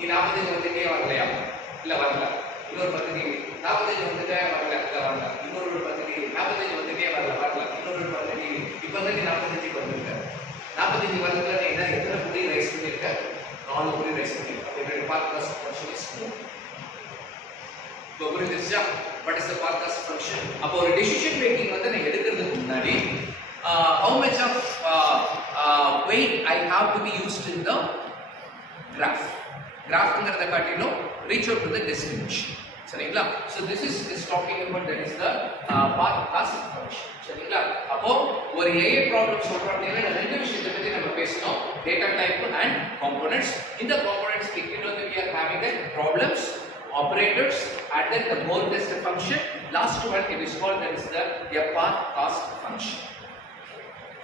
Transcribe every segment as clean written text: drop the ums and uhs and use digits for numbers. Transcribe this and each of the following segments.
நீ 45 வந்துட்டே வரலையா? இல்ல வரல. இன்னொரு 10 டிகிரி 45 வந்துட்டே வரல. இல்ல வரல. இன்னொரு 10 டிகிரி 45 வந்துட்டே வரல. வரல. இன்னொரு 10 டிகிரி இப்போ வந்து நீ 45 வந்துட்ட. 45 வரதுல நீ என்ன எத்தனை புள்ளி ரைஸ் பண்ணிருக்க? 4 புள்ளி ரைஸ் பண்ணிருக்க. அப்ப என்னோட பாத் காஸ்ட் ஃபங்க்ஷன் இஸ் 4. இப்போ புரிஞ்சிருச்சா? What is the path cost function? அப்போ ஒரு டிசிஷன் மேக்கிங் வந்து நான் எடுக்கிறதுக்கு முன்னாடி how much of weight I have to be used in the graph. Graphங்கிறத காட்டிலும் reach out to the destination. சரிங்களா? So this is talking about that is the path cost function. சரிங்களா? அப்போ ஒரு AA ப்ராப்ளம் சொல்றோம் அப்படினா ரெண்டு விஷயத்தை பத்தி நம்ம பேசணும். data type and components. இந்த components particularly we are having the problems, operators and then the goal test function. Last one it is called that is the path cost function.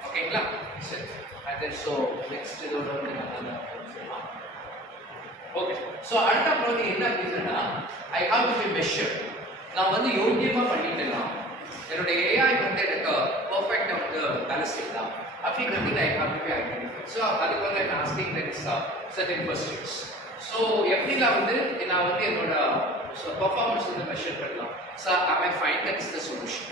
ஓகேங்களா? சரி. and then so next இதோட வந்து நம்ம okay. So அடுத்த problem என்ன அப்படினா I have to be measured. நான் வந்து யோகியமா பண்ணிட்டேனா என்னோட AI வந்து எனக்கு பெர்ஃபெக்ட்டா வந்து வேலை செய்யுதா அப்படிங்கிறது I have to be identified. So அதுக்கு வந்து நான் asking that is certain questions. So எப்படிலாம் வந்து நான் வந்து என்னோட பெர்ஃபார்மன்ஸ் வந்து மெஷர் பண்ணலாம். So am I find that is the solution.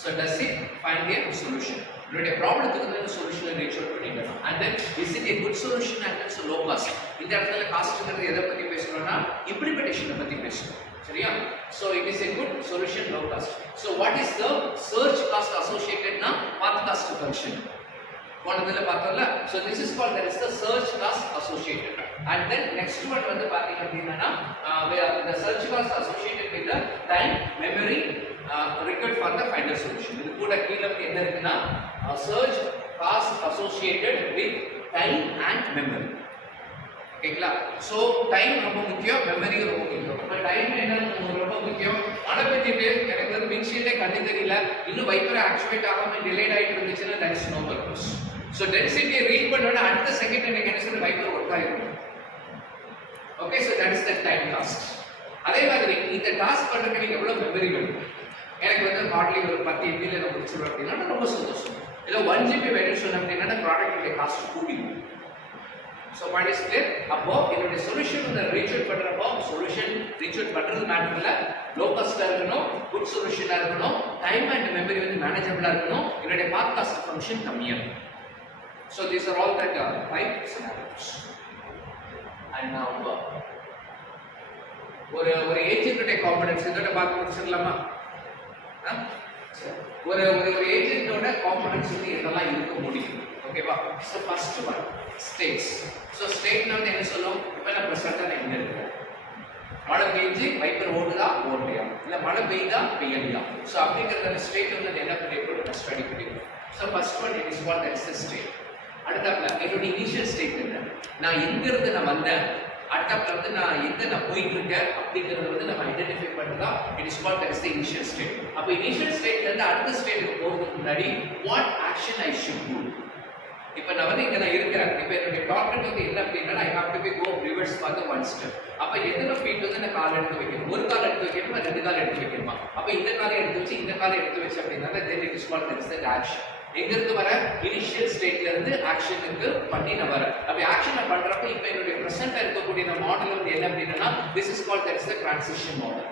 So does it find a solution? உங்களுடைய ப்ராப்ளத்துக்கு வந்து சொல்யூஷனை ரீச் அவுட் பண்ணிடணும். And then is it a good solution and it's low cost. இந்த இடத்துல காஸ்ட்ங்கிறது எதை பத்தி பேசணும்னா இம்ப்ளிமெண்டேஷனை பத்தி பேசணும். சரியா? So it is a good solution, low cost. So what is the search cost associated na path cost function? போனதுல பார்த்தோம்ல. So this is called that is the search cost associated. And then next one வந்து பாத்தீங்க அப்படினா the search cost associated with the time, memory required for the final solution. இது கூட கீழ என்ன இருக்குன்னா search cost associated with time and memory. ஓகேங்களா? So time ரொம்ப முக்கியம், மெமரி ரொம்ப முக்கியம். அப்ப டைம் என்ன ரொம்ப முக்கியம். மழை பெஞ்சிட்டு எனக்கு வந்து விண்ட்ஷீல்டே கண்ணு தெரியல, இன்னும் வைப்பர் ஆக்சுவேட் ஆகாம டிலேட் ஆயிட்டு இருந்துச்சுன்னா that is no purpose. So டென்சிட்டியை ரீட் பண்ணோட அடுத்த செகண்ட் எனக்கு என்ன சொல்ற வைப்பர் ஒர்க் ஆயிடும். Okay, so that is the time cost. அதே மாதிரி இந்த டாஸ்க் பண்றதுக்கு நீங்க எவ்வளவு மெமரி வேணும்? எனக்கு வந்து ஹார்ட்லி ஒரு 10 MB ல நான் முடிச்சிடுவேன் அப்படின்னா ரொம்ப சந்தோஷம். இல்ல 1 GB வேணும் சொன்ன அப்படின்னா ப்ராடக்ட்டோட காஸ்ட் கூடிடும். So what is clear? அப்போ இதோட சொல்யூஷன் வந்து ரீச் அவுட் பண்றப்போ சொல்யூஷன் ரீச் அவுட் பண்றது மேட்டர் இல்ல, லோ காஸ்டா இருக்கணும், குட் சொல்யூஷனா இருக்கணும், டைம் அண்ட் மெமரி வந்து மேனேஜபிளா இருக்கணும், இதோட பாத் காஸ்ட் ஃபங்க்ஷன் கம்மியா இருக்கணும். So these are all that 5 scenarios. And now ஒரு ஏஜென்ட் காம்பனன்ட்ஸ் இதோட பார்த்து முடிச்சிடலாமா? ஒரு ஏஜென்ட்டோட காம்பனன்ட்ஸ் வந்து இதெல்லாம் இருக்க முடியும். ஓகேவா? So first one states. So ஸ்டேட்னா வந்து என்ன சொல்லும்? இப்போ நான் ப்ரெசென்ட்டாக நான் எங்கே இருக்கேன், மழை பெய்ஞ்சு வைப்பர் ஓடுதா ஓடலையா, இல்லை மழை பெய்யுதா பெய்யலையா. ஸோ அப்படிங்கிறத ஸ்டேட் வந்து என்ன பண்ணிருக்கோம் ஸ்டடி பண்ணிருக்கோம். So first one it is what that's the state. அடுத்தாப்புல என்னோட இனிஷியல் ஸ்டேட் என்ன, நான் எங்கிருந்து நான் வந்தேன், அடுத்தாப்புல வந்து நான் போயிட்டு இருக்கேன் அப்படிங்கிறத வந்து நம்ம ஐடென்டிஃபை பண்ணுறதா it is called that's the initial state. அப்போ இனிஷியல் ஸ்டேட்ல இருந்து அடுத்த ஸ்டேட்டுக்கு போகிறதுக்கு முன்னாடி what action I should do. இப்போ நான் வந்து இங்கே நான் இருக்கிறேன், இப்போ என்னுடைய டாக்டர் வந்து என்ன அப்படின்னா I have to be go reverse for the one step. அப்போ எத்தனை ஃபீட் வந்து நான் கால் எடுத்து வைக்கணும், ஒரு கால் எடுத்து வைக்கணுமா, 2 கால் எடுத்து வைக்கணுமா. அப்போ இந்த காலை எடுத்து வச்சு இந்த காலை எடுத்து வச்சு அப்படின்னா then it is called that's the action. எங்கிருந்து வர இனிஷியல் ஸ்டேட்ல இருந்து ஆக்ஷனுக்கு பண்ணி நான் வரேன். அப்ப ஆக்ஷனை பண்றப்ப இப்போ என்னுடைய பிரசன்டா இருக்கக்கூடிய இந்த மாடல் வந்து என்ன அப்படின்னா this is called that's the transition model.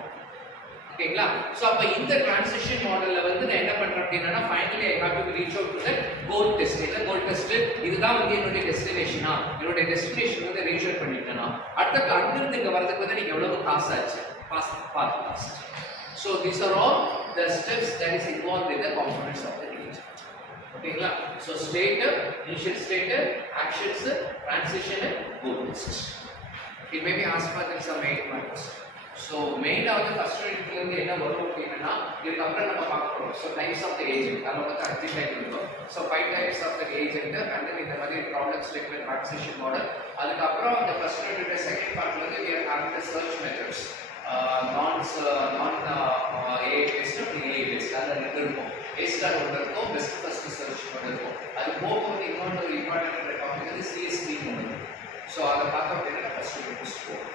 ஓகேங்களா? சோ அப்ப இந்த ட்ரான்சிஷன் மாடல்ல வந்து நான் என்ன பண்றேன் அப்படின்னா finally I have to reach out to the goal test. இந்த கோல் டெஸ்ட் இதுதான் வந்து என்னுடைய டெஸ்டினேஷனா, என்னுடைய டெஸ்டினேஷன் வந்து ரீச் அவுட் பண்ணிட்டேனா, அடுத்து அங்கிருந்து இங்க வரதுக்கு வந்து நீங்க எவ்வளவு காசு ஆச்சு, பாத் cost. So these are all the steps that is involved in the components of the agent. ஓகேங்களா? So state, initial state, actions, transition, goal test. It may be asked for some 8 marks. So மெயினா வந்து first யூனிட்ல இருந்து என்ன வரும் அப்படின்னா இதுக்கு அப்புறம் நம்ம பார்க்க போறோம். So types of the agent அத வந்து 5 டைப் இருக்கும். So 5 types of the agent and then இந்த மாதிரி problem statement transition model. அதுக்கு அப்புறம் அந்த ஃபர்ஸ்ட் யூனிட் செகண்ட் பார்ட்ல வந்து we are having the search methods. non AI based and AI based அத ரெண்டு இருக்கும். A star ஒன்று இருக்கும், best first search ஒன்று இருக்கும். அது போக வந்து இன்னொரு இம்பார்ட்டன்ட் டாபிக் வந்து CSV ஒன்று. So அத பார்த்தா அப்படின்னா ஃபர்ஸ்ட் யூனிட் போகும்.